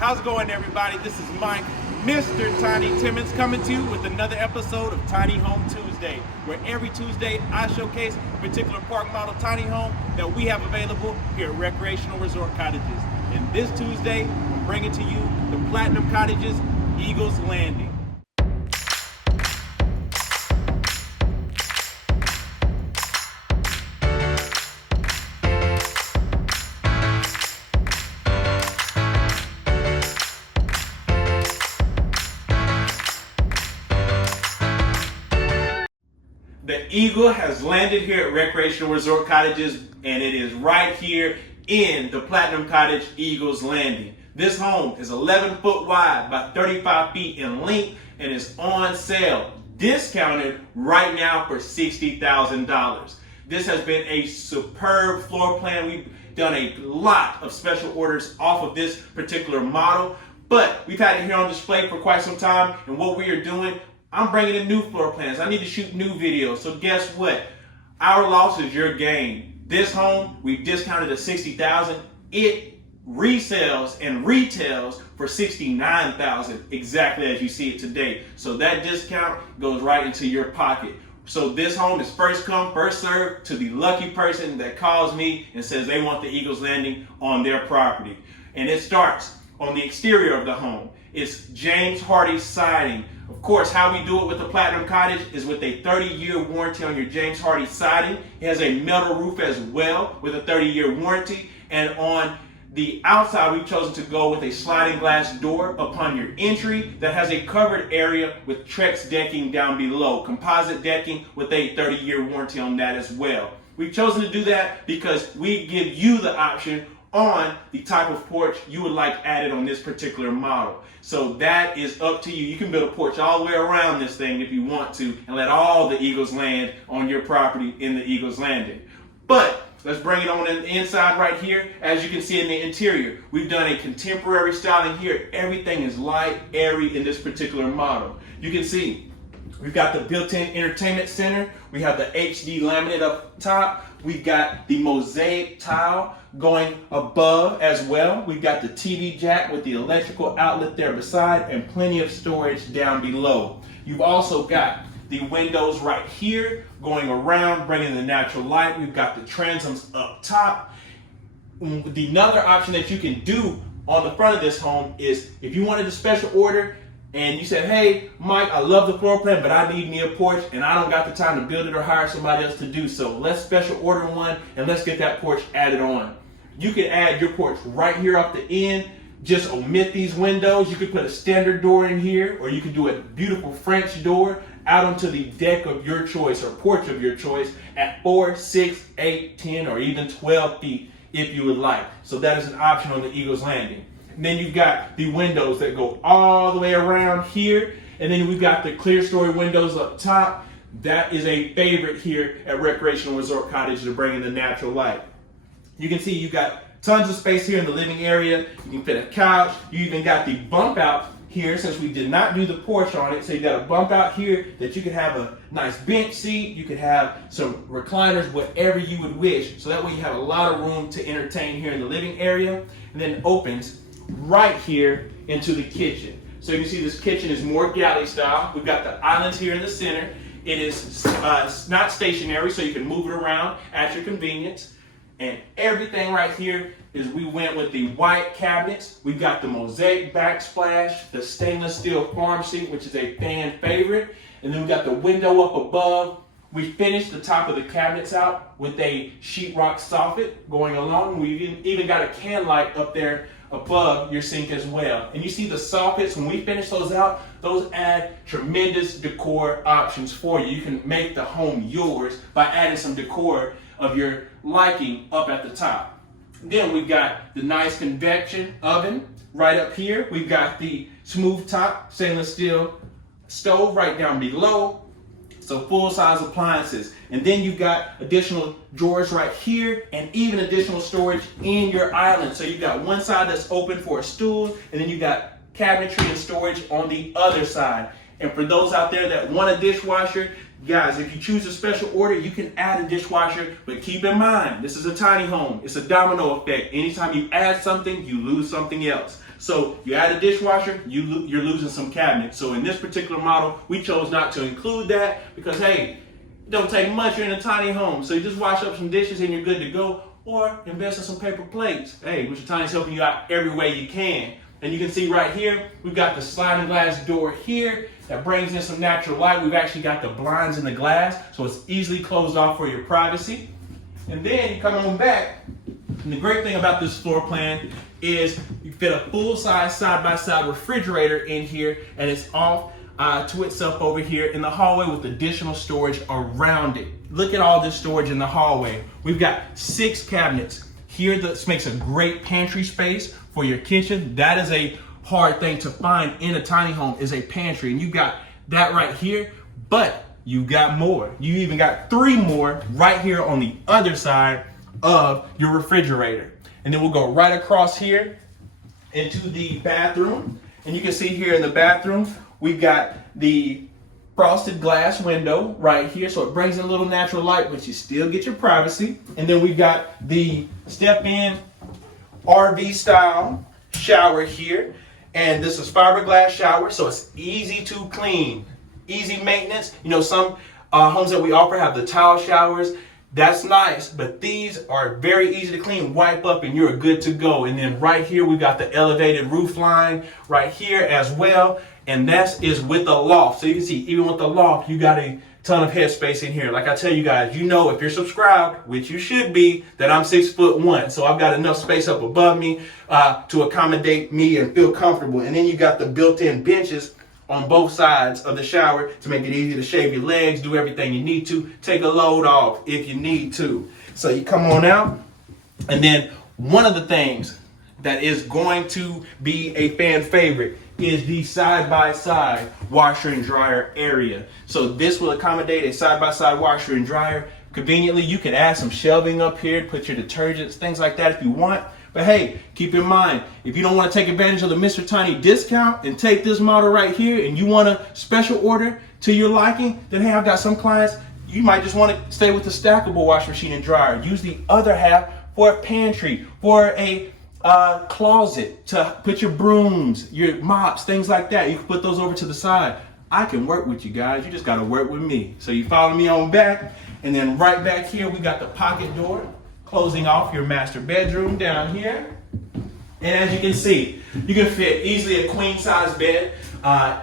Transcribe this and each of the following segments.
How's it going, everybody? This is Mike, Mr. Tiny Timmons, coming to you with another episode of Tiny Home Tuesday, where every Tuesday I showcase a particular park model tiny home that we have available here at Recreational Resort Cottages. And this Tuesday, I'm bringing to you the Platinum Cottages Eagles Landing. The Eagle has landed here at Recreational Resort Cottages, and it is right here in the Platinum Cottage Eagles Landing. This home is 11 foot wide by 35 feet in length and is on sale, discounted right now for $60,000. This has been a superb floor plan. We've done a lot of special orders off of this particular model, but we've had it here on display for quite some time, and what we are doing, I'm bringing in new floor plans. I need to shoot new videos. So guess what? Our loss is your gain. This home, we've discounted to $60,000. It resells and retails for $69,000, exactly as you see it today. So that discount goes right into your pocket. So this home is first come, first served to the lucky person that calls me and says they want the Eagles Landing on their property. And it starts on the exterior of the home. It's James Hardie siding. Of course, how we do it with the Platinum Cottage is with a 30-year warranty on your James Hardie siding. It has a metal roof as well with a 30-year warranty. And on the outside, we've chosen to go with a sliding glass door upon your entry that has a covered area with Trex decking down below, composite decking with a 30-year warranty on that as well. We've chosen to do that because we give you the option on the type of porch you would like added on this particular model. So that is up to you. You can build a porch all the way around this thing if you want to and let all the Eagles land on your property in the Eagles Landing. But let's bring it on the inside right here. As you can see in the interior, we've done a contemporary styling here. Everything is light, airy in this particular model. You can see we've got the built-in entertainment center. We have the HD laminate up top. We've got the mosaic tile going above as well. We've got the TV jack with the electrical outlet there beside and plenty of storage down below. You've also got the windows right here going around, bringing the natural light. We've got the transoms up top. Another option that you can do on the front of this home is if you wanted a special order and you said, hey, Mike, I love the floor plan, but I need me a porch and I don't got the time to build it or hire somebody else to do so. Let's special order one and let's get that porch added on. You can add your porch right here off the end. Just omit these windows. You could put a standard door in here, or you could do a beautiful French door out onto the deck of your choice or porch of your choice at 4, 6, 8, 10, or even 12 feet if you would like. So that is an option on the Eagles Landing. And then you've got the windows that go all the way around here. And then we've got the clear story windows up top. That is a favorite here at Recreational Resort Cottage to bring in the natural light. You can see you've got tons of space here in the living area. You can fit a couch. You even got the bump out here since we did not do the porch on it. So you got a bump out here that you could have a nice bench seat. You could have some recliners, whatever you would wish. So that way you have a lot of room to entertain here in the living area. And then it opens right here into the kitchen. So you can see this kitchen is more galley style. We've got the islands here in the center. It is not stationary, so you can move it around at your convenience. And everything right here is we went with the white cabinets. We've got the mosaic backsplash, the stainless steel farm seat, which is a fan favorite. And then we got the window up above. We finished the top of the cabinets out with a sheetrock soffit going along. We even got a can light up there above your sink as well. And you see the soffits, when we finish those out, those add tremendous decor options for you. You can make the home yours by adding some decor of your liking up at the top. Then we've got the nice convection oven right up here. We've got the smooth top stainless steel stove right down below. So full size appliances. And then you've got additional drawers right here and even additional storage in your island. So you've got one side that's open for a stool, and then you've got cabinetry and storage on the other side. And for those out there that want a dishwasher, guys, if you choose a special order, you can add a dishwasher, but keep in mind, this is a tiny home. It's a domino effect. Anytime you add something, you lose something else. So you add a dishwasher, you're losing some cabinets. So in this particular model, we chose not to include that because, hey, it don't take much. You're in a tiny home. So you just wash up some dishes and you're good to go, or invest in some paper plates. Hey, Mr. Tiny's helping you out every way you can. And you can see right here, we've got the sliding glass door here that brings in some natural light. We've actually got the blinds in the glass, so it's easily closed off for your privacy. And then you come on back, and the great thing about this floor plan is you fit a full-size side-by-side refrigerator in here, and it's off to itself over here in the hallway with additional storage around it. Look at all this storage in the hallway. We've got 6 cabinets here. This makes a great pantry space for your kitchen. That is a hard thing to find in a tiny home, is a pantry. And you got that right here, but you got more. You even got 3 more right here on the other side of your refrigerator. And then we'll go right across here into the bathroom. And you can see here in the bathroom, we've got the frosted glass window right here. So it brings in a little natural light, but you still get your privacy. And then we've got the step-in RV style shower here. And this is fiberglass shower, so it's easy to clean, easy maintenance. You know, some homes that we offer have the tile showers. That's nice, but these are very easy to clean, wipe up, and you're good to go. And then right here, we got the elevated roof line right here as well. And that is with the loft. So you can see, even with the loft, you got a ton of headspace in here. Like I tell you guys, you know, if you're subscribed, which you should be, that I'm 6'1". So I've got enough space up above me to accommodate me and feel comfortable. And then you got the built-in benches on both sides of the shower to make it easy to shave your legs, do everything you need to, take a load off if you need to. So you come on out, and then one of the things that is going to be a fan favorite is the side-by-side washer and dryer area. So this will accommodate a side-by-side washer and dryer. Conveniently, you can add some shelving up here to put your detergents, things like that if you want. But hey, keep in mind, if you don't want to take advantage of the Mr. Tiny discount and take this model right here, and you want a special order to your liking, then hey, I've got some clients, you might just want to stay with the stackable washing machine and dryer. Use the other half for a pantry, for a closet to put your brooms, your mops, things like that. You can put those over to the side. I can work with you guys. You just got to work with me. So you follow me on back, and then right back here, we got the pocket door, closing off your master bedroom down here. And as you can see, you can fit easily a queen size bed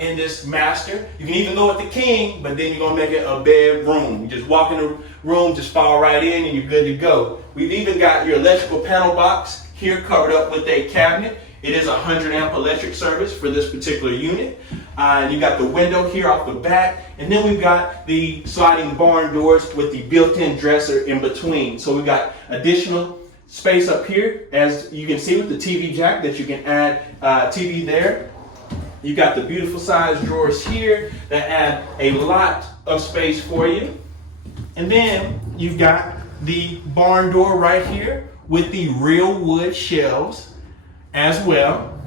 in this master. You can even go with the king, but then you're gonna make it a bedroom. You just walk in the room, just fall right in, and you're good to go. We've even got your electrical panel box here covered up with a cabinet. It is a 100 amp electric service for this particular unit. And you got the window here off the back. And then we've got the sliding barn doors with the built-in dresser in between. So we've got additional space up here, as you can see, with the TV jack that you can add TV there. You got the beautiful size drawers here that add a lot of space for you. And then you've got the barn door right here with the real wood shelves as well.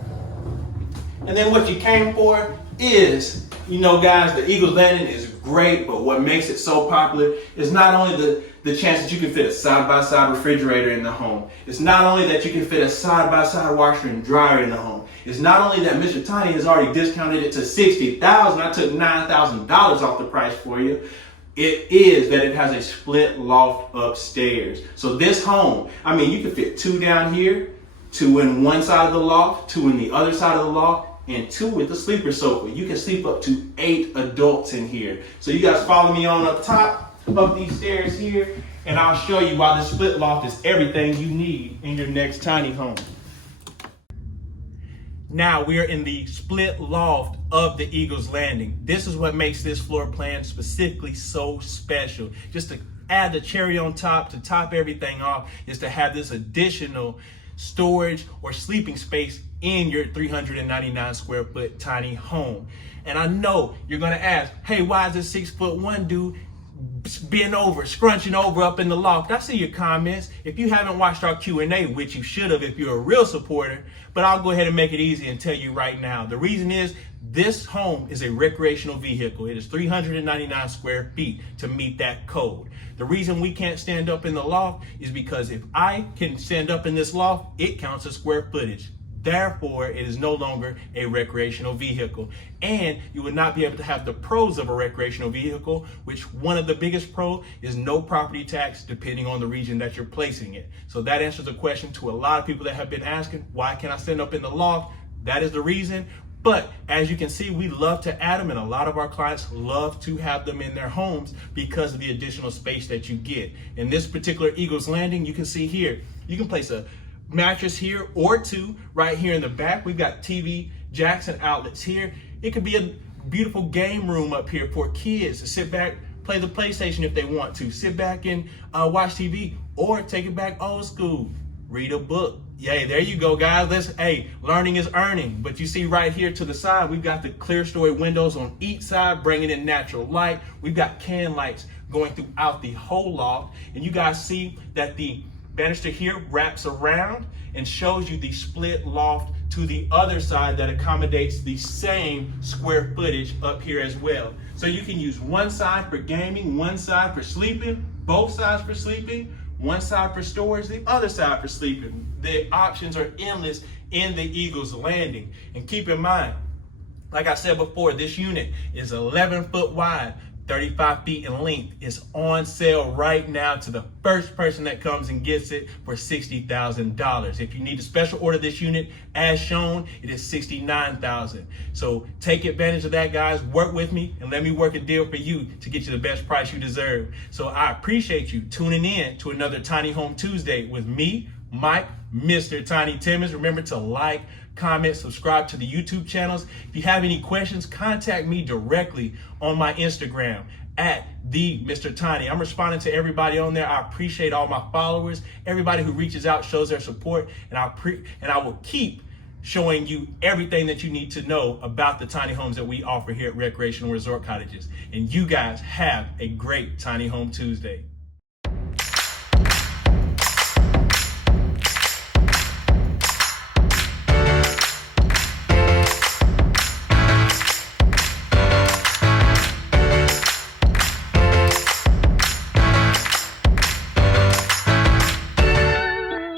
And then what you came for is, you know guys, the Eagles Landing is great, but what makes it so popular is not only the chance that you can fit a side-by-side refrigerator in the home. It's not only that you can fit a side-by-side washer and dryer in the home. It's not only that Mr. Tiny has already discounted it to $60,000. I took $9,000 off the price for you. It is that it has a split loft upstairs. So this home, I mean, you can fit 2 down here, 2 in one side of the loft, 2 in the other side of the loft, and 2 with the sleeper sofa. You can sleep up to 8 adults in here. So you guys follow me on up top of these stairs here, and I'll show you why the split loft is everything you need in your next tiny home. Now we are in the split loft of the Eagles Landing. This is what makes this floor plan specifically so special. Just to add the cherry on top, to top everything off, is to have this additional storage or sleeping space in your 399 square foot tiny home. And I know you're gonna ask, hey, why is this 6'1" dude bent over, scrunching over up in the loft? I see your comments. If you haven't watched our Q&A, which you should have if you're a real supporter, but I'll go ahead and make it easy and tell you right now. The reason is this home is a recreational vehicle. It is 399 square feet to meet that code. The reason we can't stand up in the loft is because if I can stand up in this loft, it counts as square footage. Therefore, it is no longer a recreational vehicle. And you would not be able to have the pros of a recreational vehicle, which one of the biggest pro is no property tax depending on the region that you're placing it. So that answers the question to a lot of people that have been asking, why can't I stand up in the loft? That is the reason. But as you can see, we love to add them, and a lot of our clients love to have them in their homes because of the additional space that you get. In this particular Eagles Landing, you can see here, you can place a mattress here or two right here in the back. We've got TV jacks and outlets here. It could be a beautiful game room up here for kids to sit back, play the PlayStation if they want to, sit back and watch TV, or take it back old school, read a book. Yay, there you go, guys. Learning is earning. But you see right here to the side, we've got the clear story windows on each side, bringing in natural light. We've got can lights going throughout the whole loft. And you guys see that the banister here wraps around and shows you the split loft to the other side that accommodates the same square footage up here as well. So you can use one side for gaming, one side for sleeping, both sides for sleeping, one side for storage, the other side for sleeping. The options are endless in the Eagles Landing. And keep in mind, like I said before, this unit is 11 foot wide, 35 feet in length. It's on sale right now to the first person that comes and gets it for $60,000. If you need to special order this unit, as shown, it is $69,000. So take advantage of that, guys. Work with me and let me work a deal for you to get you the best price you deserve. So I appreciate you tuning in to another Tiny Home Tuesday with me, Mike, Mr. Tiny Timmons. Remember to like, comment, subscribe to the YouTube channels. If you have any questions, contact me directly on my Instagram at the Mr. Tiny. I'm responding to everybody on there. I appreciate all my followers. Everybody who reaches out shows their support, and I will keep showing you everything that you need to know about the tiny homes that we offer here at Recreational Resort Cottages. And you guys have a great Tiny Home Tuesday.